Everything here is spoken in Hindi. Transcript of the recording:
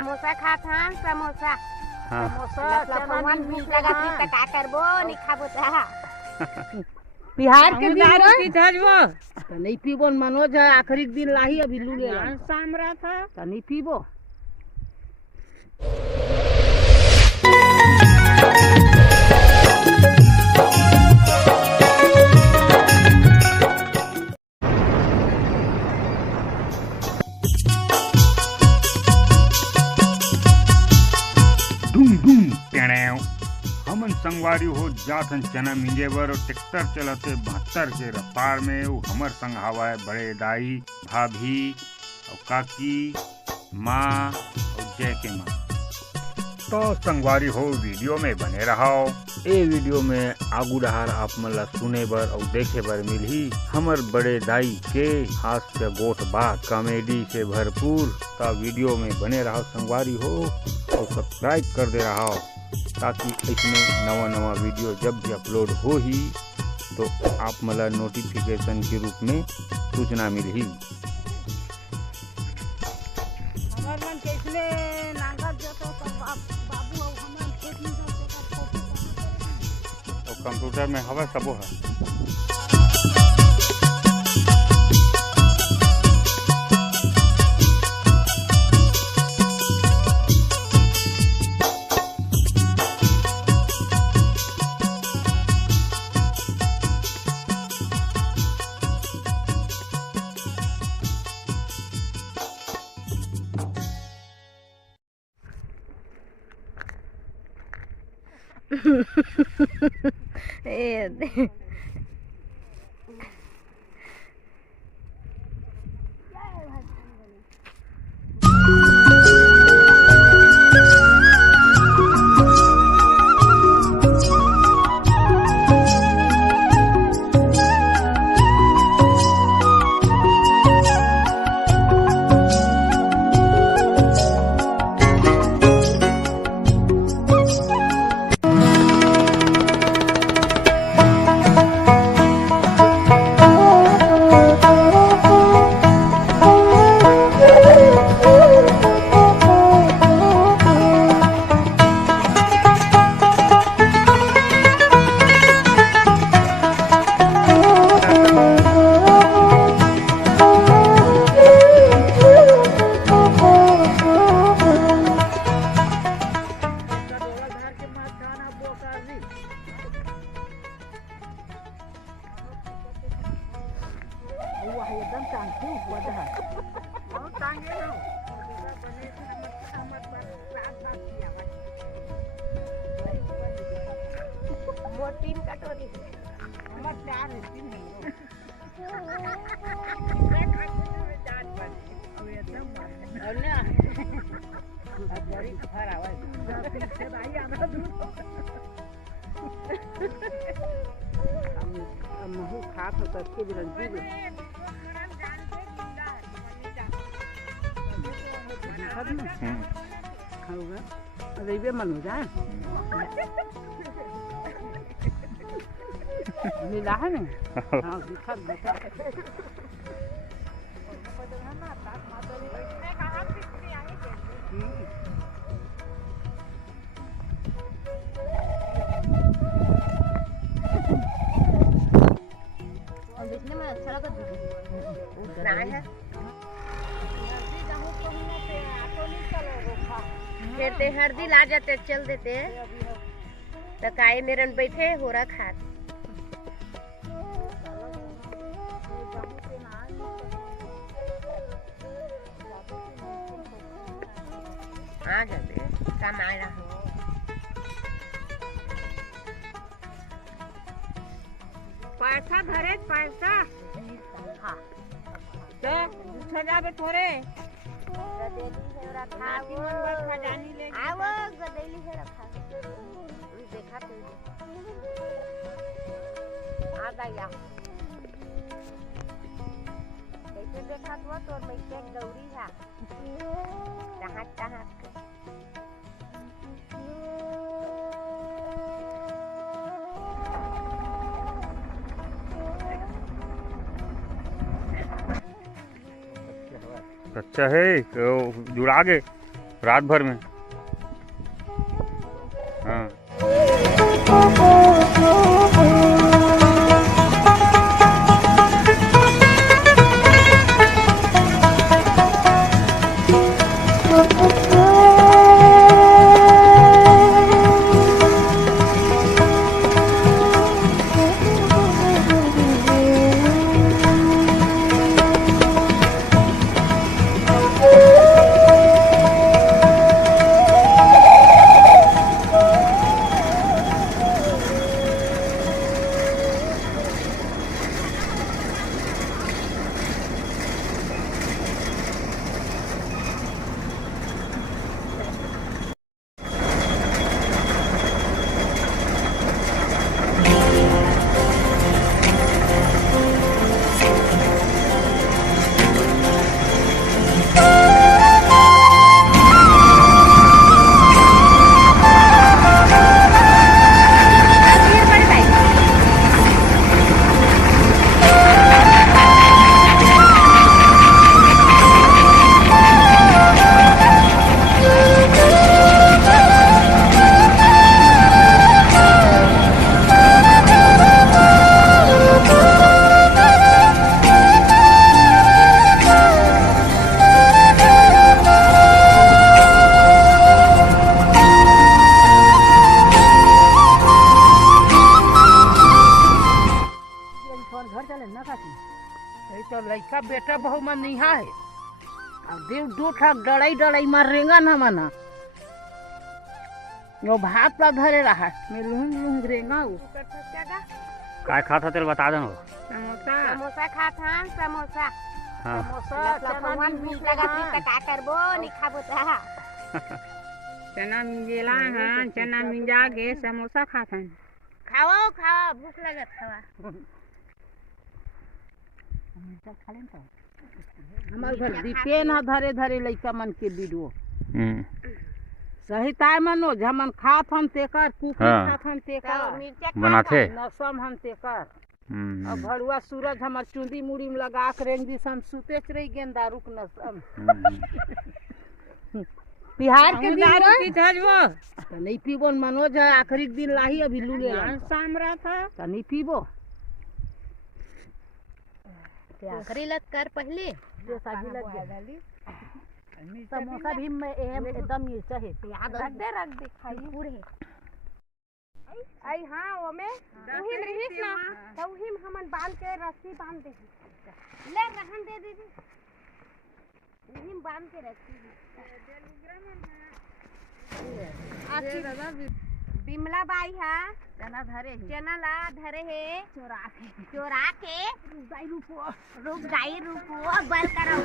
समोसा खात हन समोसा। हाँ भगवान भूख लगा थी त का करबो नहीं खाबो ता। बिहार के दिन दारू में पीता जो तो नहीं पीबो। मनोज है आखिरी दिन लाही अभी लूले शाम रहा था तो नहीं पीबो। हमन संगवारी हो जाथन चना मिंजे बर ट्रैक्टर चलते 72 के रफ्तार में। वो हमर संग हवाए बड़े दाई भाभी और काकी माँ और जय के माँ। तो संगवारी हो वीडियो में बने रहो। ए वीडियो में आगू डहार आप मन ला सुने बर और देखे बर मिलही हमर बड़े दाई के हास्य गोठ बात कॉमेडी से भरपूर। तो वीडियो में बने रहो संगवारी हो और सब्सक्राइब कर दे रहा ताकि इसमें नवा नवा वीडियो जब भी अपलोड हो ही तो आप मला नोटिफिकेशन के रूप में सूचना मिलही। तो कंप्यूटर में हवा सबो है। मोटी कटोरी हमर चार है तीन है महू खा करके भी रंजी खाऊंगा रेबे मन हो जाए मिला है ना। हाँ दिखा बेटा देखने में अच्छा लगा है। फिर ते हल्दी ला जाते चल देते तो काई मेरन बैठे हो रहा खा आ जाते काम आ रहा हो। पैसा भरे पैसा हाँ तो दूसरा जाबे थोड़े गदेली है रखा वो खजानी ले आओ गदेली है रखा देखा तो आ गया कैसे देखा तो तोर बैठे गौरी है कहाँ कहाँ अच्छा है तो जुड़ा गए रात भर में। हाँ तो लड़का बेटा बहु मन नहीं है अब देव दो ठा डड़ाई डड़ाई मार रेंगा ना मना वो भात ला धरे रहा मैं लूंग लूंग रेंगा वो काय खाता तेल बता दो। समोसा खात हन समोसा हाँ भगवान भूख लगा तो का करबो नहीं खाबो ता चना मिंजेला हन चना मिंजा के समोसा खात हन खाओ खाओ भूख लगत हवा हमार घर दीपे ना धरे धरे लइका मन के बिडो सही टाइम मनो हमन खात हम तेकर कुकी हाँ। खात हम तेकर मिर्चा बनाथे। नसम हम तेकर अब भड़ुआ सूरज हमार चुंदी मुड़ी में लगा के रेंग दिस हम सुते रही गेंदा रुक नसम बिहार के दारू पीछाजबो त नहीं पीबो मनोज आखिरी दिन लाही अभी लूले सामरा था त नहीं पीबो आखिरी लत कर पहले सागी लग गया समोसा भी में एकदम मिर्चा है रख दे खाई पूरे आई हां वो में उहिम रहिस ना तो उहिम हमन बांध के रस्सी बांध दे ले रहन दे दीदी उहिम बांध के रस्सी बिमला बाई है चना ला धरे है चोरा के रुक जाई रुको बल करो